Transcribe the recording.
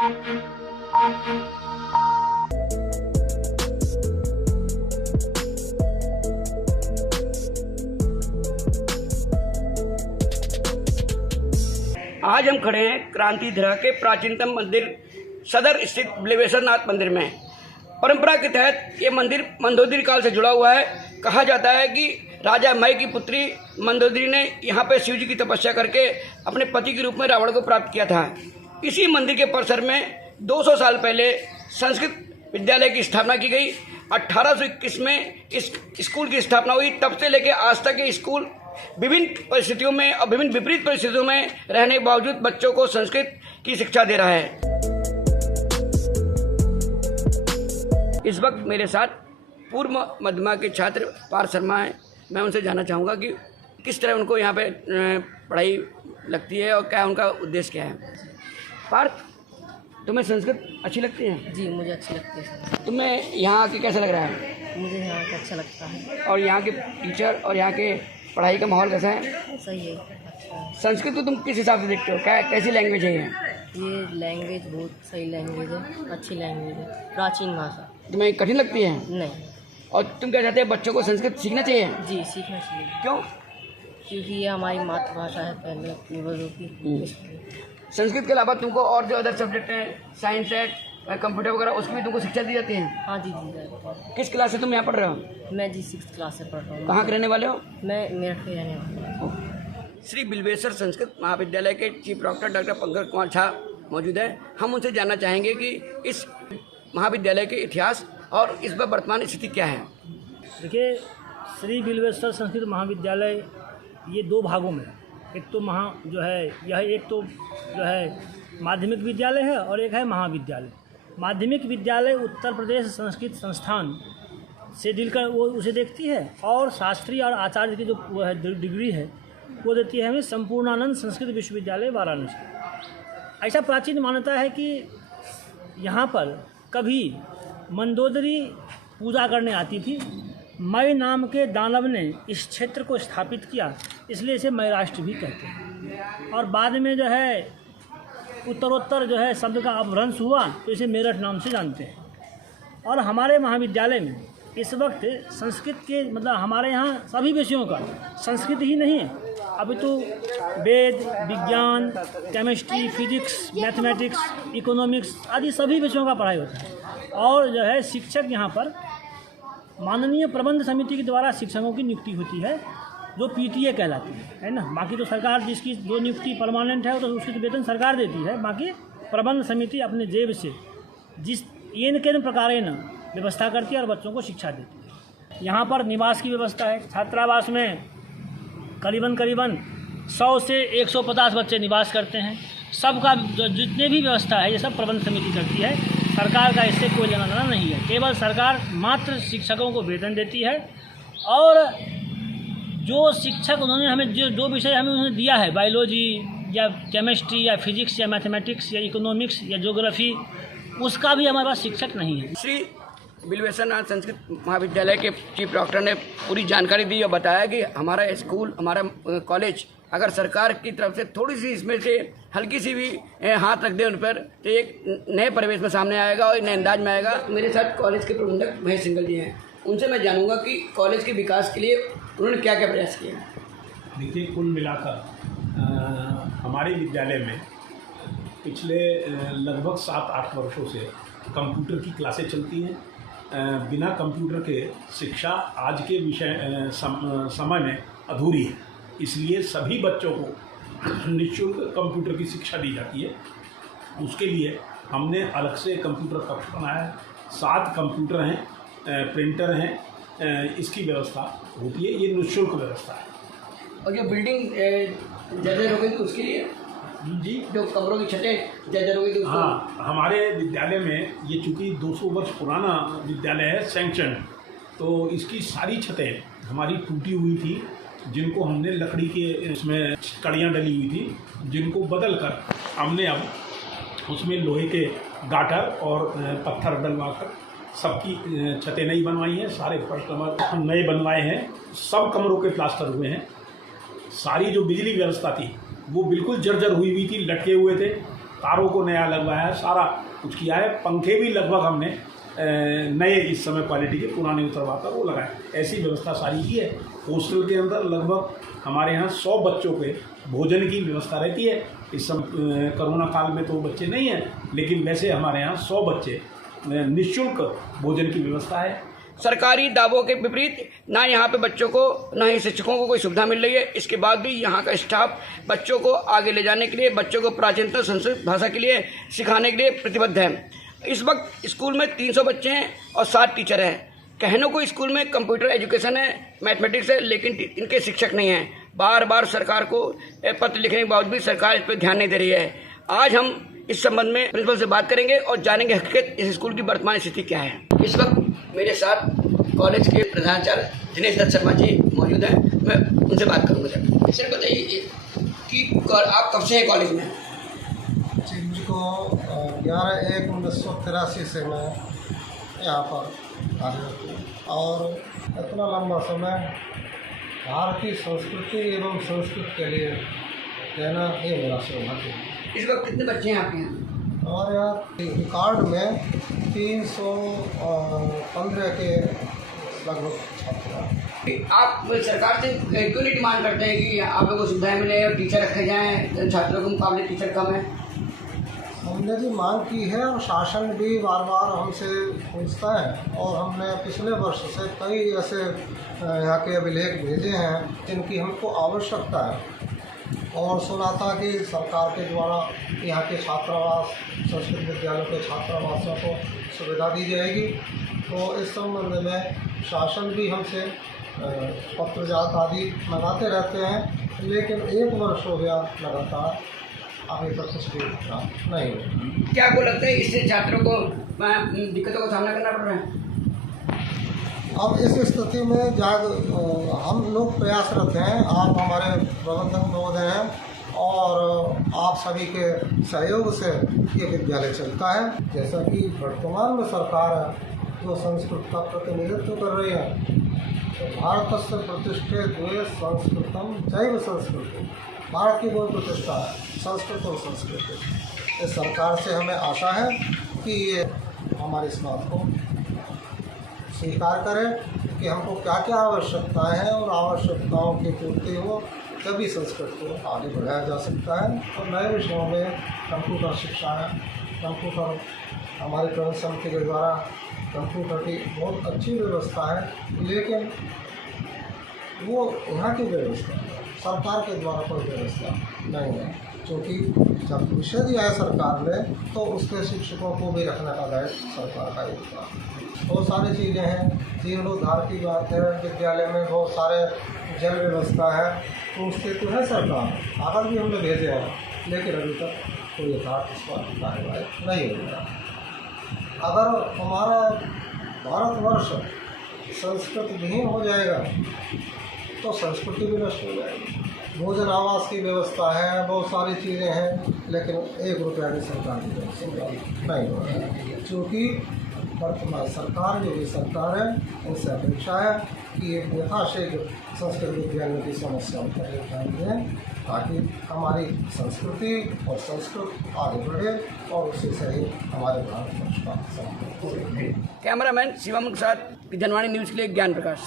आज हम खड़े हैं क्रांति धरा के प्राचीनतम मंदिर सदर स्थित बिल्वेश्वर नाथ मंदिर में। परंपरा के तहत ये मंदिर मंदोदरी काल से जुड़ा हुआ है। कहा जाता है कि राजा मय की पुत्री मंदोदरी ने यहाँ पे शिव जी की तपस्या करके अपने पति के रूप में रावण को प्राप्त किया था। इसी मंदिर के परिसर में 200 साल पहले संस्कृत विद्यालय की स्थापना की गई। 1821 में इस स्कूल की स्थापना हुई। तब से लेकर आज तक ये स्कूल विभिन्न परिस्थितियों में और विभिन्न विपरीत परिस्थितियों में रहने के बावजूद बच्चों को संस्कृत की शिक्षा दे रहा है। इस वक्त मेरे साथ पूर्व मध्यमा के छात्र पार्थ शर्मा हैं। मैं उनसे जानना चाहूँगा कि किस तरह उनको यहाँ पे पढ़ाई लगती है और क्या उनका उद्देश्य क्या है। पार्थ, तुम्हें संस्कृत अच्छी लगती है? जी, मुझे अच्छी लगती है। तुम्हें यहाँ आके कैसा लग रहा है? मुझे यहाँ का अच्छा लगता है। और यहाँ के टीचर और यहाँ के पढ़ाई का माहौल कैसा है? सही है, अच्छा है। संस्कृत को तुम किस हिसाब से देखते हो? क्या कैसी लैंग्वेज है ये लैंग्वेज बहुत सही लैंग्वेज है, अच्छी लैंग्वेज है, प्राचीन भाषा। तुम्हें कठिन लगती है? नहीं। और तुम क्या चाहते हैं, बच्चों को संस्कृत सीखना चाहिए? जी, सीखना चाहिए। क्यों? क्योंकि ये हमारी मातृभाषा है पहले पूर्वजों की। संस्कृत के अलावा तुमको और जो अदर सब्जेक्ट हैं, साइंस है, कंप्यूटर वगैरह, उसकी भी तुमको शिक्षा दी जाती है? हाँ जी, दी जाती है। किस क्लास से तुम यहाँ पढ़ रहे हो? मैं जी 6th क्लास से पढ़ रहा हूँ। कहाँ के रहने वाले हो? मैं मेरठ के रहने वाला हूँ। श्री बिल्वेश्वर संस्कृत महाविद्यालय के chief doctor doctor Pankaj Kumar Jha मौजूद है। हम उनसे जानना चाहेंगे कि इस महाविद्यालय के इतिहास और इस पर वर्तमान स्थिति क्या है। देखिए, श्री बिल्वेश्वर संस्कृत महाविद्यालय ये 2 भागों में है। एक तो एक तो जो है माध्यमिक विद्यालय है और एक है महाविद्यालय। माध्यमिक विद्यालय उत्तर प्रदेश संस्कृत संस्थान से डील कर वो उसे देखती है, और शास्त्री और आचार्य की जो वो है डिग्री है वो देती है हमें संपूर्णानंद संस्कृत विश्वविद्यालय वाराणसी। ऐसा प्राचीन मान्यता है कि यहाँ पर कभी मंदोदरी पूजा करने आती थी। मय नाम के दानव ने इस क्षेत्र को स्थापित किया, इसलिए इसे मय राष्ट्र भी कहते हैं। और बाद में जो है उत्तरोत्तर जो है शब्द का अपभ्रंश हुआ तो इसे मेरठ नाम से जानते हैं। और हमारे महाविद्यालय में इस वक्त संस्कृत के मतलब हमारे यहाँ सभी विषयों का, संस्कृत ही नहीं अभी तो वेद, विज्ञान, केमिस्ट्री, फिजिक्स, मैथमेटिक्स, इकोनॉमिक्स आदि सभी विषयों का पढ़ाई होता है। और जो है शिक्षक यहाँ पर माननीय प्रबंध समिति के द्वारा शिक्षकों की नियुक्ति होती है, जो PTA कहलाती है ना। बाकी तो सरकार जिसकी जो नियुक्ति परमानेंट है तो उसकी तो वेतन सरकार देती है। बाकी प्रबंध समिति अपने जेब से जिस केन प्रकारेण व्यवस्था करती है और बच्चों को शिक्षा देती है। यहाँ पर निवास की व्यवस्था है। छात्रावास में करीबन 100 से 150 बच्चे निवास करते हैं। सबका जितने भी व्यवस्था है ये सब प्रबंध समिति करती है। सरकार का इससे कोई लेना देना नहीं है। केवल सरकार मात्र शिक्षकों को वेतन देती है, और जो शिक्षक उन्होंने हमें जो विषय हमें उन्होंने दिया है, बायोलॉजी या केमिस्ट्री या फिजिक्स या मैथमेटिक्स या इकोनॉमिक्स या ज्योग्राफी, उसका भी हमारे पास शिक्षक नहीं है। श्री बिल्वेश्वर नाथ संस्कृत महाविद्यालय के चीफ डॉक्टर ने पूरी जानकारी दी और बताया कि हमारा स्कूल, हमारा कॉलेज अगर सरकार की तरफ से थोड़ी सी इसमें से हल्की सी भी हाथ रख दे उन पर, तो एक नए परिवेश में सामने आएगा और नए अंदाज में आएगा। मेरे साथ कॉलेज के प्रबंधक महेश सिंगल जी हैं। उनसे मैं जानूंगा कि कॉलेज के विकास के लिए उन्होंने क्या क्या प्रयास किए। देखिए, कुल मिलाकर हमारे विद्यालय में पिछले लगभग 7-8 वर्षों से कंप्यूटर की क्लासें चलती हैं। बिना कंप्यूटर के शिक्षा आज के समय में अधूरी है। इसलिए सभी बच्चों को निःशुल्क कंप्यूटर की शिक्षा दी जाती है। उसके लिए हमने अलग से कंप्यूटर कक्ष बनाया है। 7 कंप्यूटर हैं, प्रिंटर हैं, इसकी व्यवस्था होती है। ये निःशुल्क व्यवस्था है। और जो बिल्डिंग जर्जर हो गई तो उसके लिए जी, जो कमरों की छतें जर्जर हो गई तो हाँ, हमारे विद्यालय में ये चूँकि 200 वर्ष पुराना विद्यालय है सैंक्शन, तो इसकी सारी छतें हमारी टूटी हुई थी, जिनको हमने लकड़ी के इसमें कड़ियाँ डली हुई थी, जिनको बदल कर हमने अब उसमें लोहे के गाटर और पत्थर डलवाकर सबकी छतें नई बनवाई हैं। सारे फर्स्ट कमर नए बनवाए हैं। सब कमरों के प्लास्टर हुए हैं। सारी जो बिजली व्यवस्था थी वो बिल्कुल जर्जर हुई थी, लटके हुए थे। तारों को नया लगवाया है, सारा कुछ किया है। पंखे भी लगभग हमने नए इस समय क्वालिटी के, पुराने उतरवाकर वो लगाए, ऐसी व्यवस्था सारी की है। हॉस्टल के अंदर लगभग हमारे यहाँ 100 बच्चों के भोजन की व्यवस्था रहती है। इस समय कोरोना काल में तो बच्चे नहीं हैं, लेकिन वैसे हमारे यहाँ 100 बच्चे निःशुल्क भोजन की व्यवस्था है। सरकारी दावों के विपरीत ना यहाँ पे बच्चों को ना ही शिक्षकों को कोई सुविधा मिल रही है। इसके बाद भी यहाँ का स्टाफ बच्चों को आगे ले जाने के लिए, बच्चों को प्राचीनतम संस्कृत भाषा के लिए सिखाने के लिए प्रतिबद्ध है। इस वक्त स्कूल में 300 बच्चे हैं और 7 टीचर हैं। कहने को स्कूल में कंप्यूटर एजुकेशन है, मैथमेटिक्स है, लेकिन इनके शिक्षक नहीं हैं। बार बार सरकार को पत्र लिखने के बावजूद भी सरकार इस पर ध्यान नहीं दे रही है। आज हम इस संबंध में प्रिंसिपल से बात करेंगे और जानेंगे हकीकत इस स्कूल की वर्तमान स्थिति क्या है। इस वक्त मेरे साथ कॉलेज के प्रधानाचार्य दिनेश दत्त शर्मा जी मौजूद हैं, मैं उनसे बात करूँगा। सर बताइए कि आप कब से हैं कॉलेज में? जी, मुझको 11/1/1983 से मैं यहाँ पर कार्यरत हूँ और इतना लंबा समय भारतीय संस्कृति एवं संस्कृत के लिए देना ये मेरा सौभाग्य है। इस वक्त कितने बच्चे हैं आपके यहाँ? हमारे यहाँ रिकॉर्ड में 315 के लगभग छात्र हैं। आप सरकार से क्यों नहीं डिमांड करते हैं कि आप लोगों को सुविधाएं मिले और टीचर रखे जाएं, छात्रों के मुकाबले टीचर कम है? हमने भी मांग की है और शासन भी बार बार हमसे पूछता है और हमने पिछले वर्ष से कई ऐसे यहाँ के अभिलेख भेजे हैं जिनकी हमको आवश्यकता है और सुना था कि सरकार के द्वारा यहाँ के छात्रावास, संस्कृत विद्यालयों के छात्रावासों को सुविधा दी जाएगी। तो इस संबंध में शासन भी हमसे पत्र जात आदि मंगाते रहते हैं, लेकिन 1 वर्ष हो गया लगातार अभी तक कुछ भी नहीं हुआ। क्या आपको लगता है इससे छात्रों को दिक्कतों का सामना करना पड़ रहा है? अब इस स्थिति में हम लोग प्रयासरत हैं। आप हमारे प्रबंधक महोदय हैं और आप सभी के सहयोग से ये विद्यालय चलता है। जैसा कि वर्तमान में सरकार है जो संस्कृत का प्रतिनिधित्व कर रही है, तो भारतस्य प्रतिष्ठे द्वे संस्कृतम जैव संस्कृति, भारत की बहुत प्रतिष्ठा है संस्कृत और संस्कृति। इस सरकार से हमें आशा है कि ये हमारी इस बात को स्वीकार करें कि हमको क्या क्या आवश्यकताएं हैं और आवश्यकताओं की पूर्ति हो तभी संस्कृत को आगे बढ़ाया जा सकता है। और नए विषयों में कंप्यूटर शिक्षा है, कंप्यूटर हमारी प्रबंध समिति के द्वारा कंप्यूटर की बहुत अच्छी व्यवस्था है, लेकिन वो यहाँ की व्यवस्था सरकार के द्वारा कोई व्यवस्था नहीं है, क्योंकि जब विषय दिया है सरकार ने तो उसके शिक्षकों को भी रखने का दायित्व सरकार का होता है। बहुत सारी चीज़ें हैं, जीर्णोद्धार की बात है, विद्यालय में बहुत सारे जल व्यवस्था है, तो उससे तो है सरकार, कागज भी हमने भेजे हैं, लेकिन अभी तक कोई यथार्थ इस पर कार्यवाही नहीं हो रहा। अगर हमारा भारतवर्ष संस्कृत विहीन हो जाएगा तो संस्कृति भी नष्ट हो जाएगी। भोजन आवास की व्यवस्था है, बहुत सारी चीज़ें हैं, लेकिन 1 रुपया की सरकार की व्यवस्था नहीं हो रहा है, क्योंकि वर्तमान सरकार जो भी सरकार है उनसे अपेक्षा है कि ये यथाशीघ्र संस्कृत विद्यालयों की समस्याओं पर ध्यान दें ताकि हमारी संस्कृति और संस्कृत आगे बढ़े और उसी से ही हमारे भारतवर्ष का संबंध हो। कैमरामैन शिवम के साथ जनवाणी न्यूज़ के लिए ज्ञान प्रकाश।